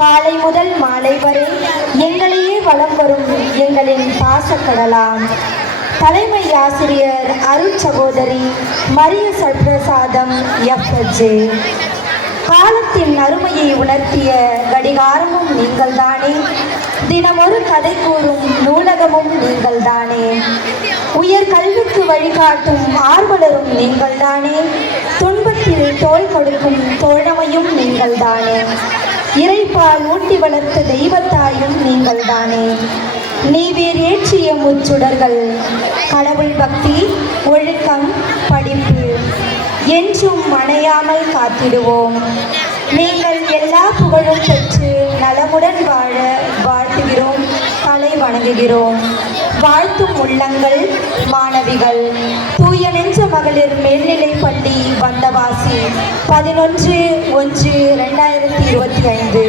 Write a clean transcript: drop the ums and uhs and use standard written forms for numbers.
காலை முதல் மாலை வரை எங்களையே வலம் வரும் எங்களின் பாசக்கடலாம் தலைமை ஆசிரியர் அருள் சகோதரி மரிய சர்பிரசாதம் எஃப்ஜே. காலத்தின் அருமையை உணர்த்திய கடிகாரமும் நீங்கள்தானே, தினமொரு கதை கூறும் நூலகமும் நீங்கள்தானே, உயர் கல்விக்கு வழிகாட்டும் ஆர்வலரும் நீங்கள்தானே, துன்பத்தில் தோள் கொடுக்கும் தோழமையும் நீங்கள்தானே, இறைப்பால் ஊட்டி வளர்த்த தெய்வத்தாயும் நீங்கள்தானே, நீவீர் ஏற்றிய முச்சுடர்கள் கடவுள் பக்தி, ஒழுக்கம், படிப்பு என்றும் அணையாமல் காத்திடுவோம். நீங்கள் எல்லா புகழும் பெற்று நலமுடன் வாழ வாழ்த்துகிறோம், தலை வணங்குகிறோம். வாழ்த்தும் உள்ளங்கள் மாணவிகள் தூய நெஞ்ச மகளிர் மேல்நிலைப் பள்ளி வந்தவாசி 11/1/2025.